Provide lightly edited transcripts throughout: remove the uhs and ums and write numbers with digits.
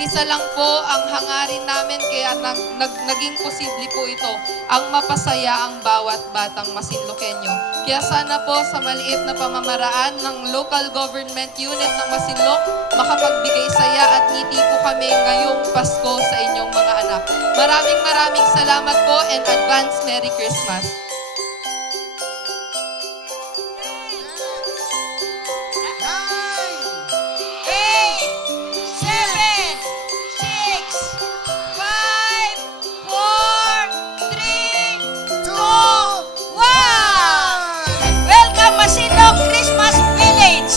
Isa lang po ang hangarin namin kaya naging posible po ito, ang mapasaya ang bawat batang Masinloqueño. Kaya sana po sa maliit na pamamaraan ng local government unit ng Masinloc, makapagbigay saya at ngiti po kami ngayong Pasko sa inyong mga anak. Maraming salamat po and advance Merry Christmas. 8, 7, 6, 5, 4, 3, 2, 1. Welcome Masinloc Christmas Village!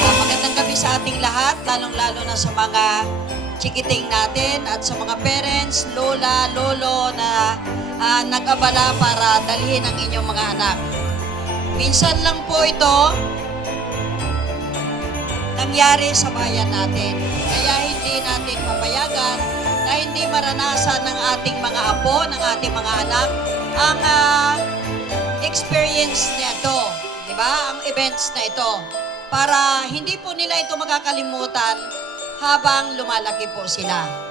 Magandang gabi sa ating lahat, lalong-lalo na sa mga chikiting natin at sa mga parents, lola, lolo na nag-abala para dalhin ang inyong mga anak. Minsan lang po ito nangyari sa bayan natin. Kaya hindi natin papayagan na hindi maranasan ng ating mga apo, ng ating mga anak, ang experience nito, di ba? Ang events na ito. Para hindi po nila ito makakalimutan habang lumalaki po sila.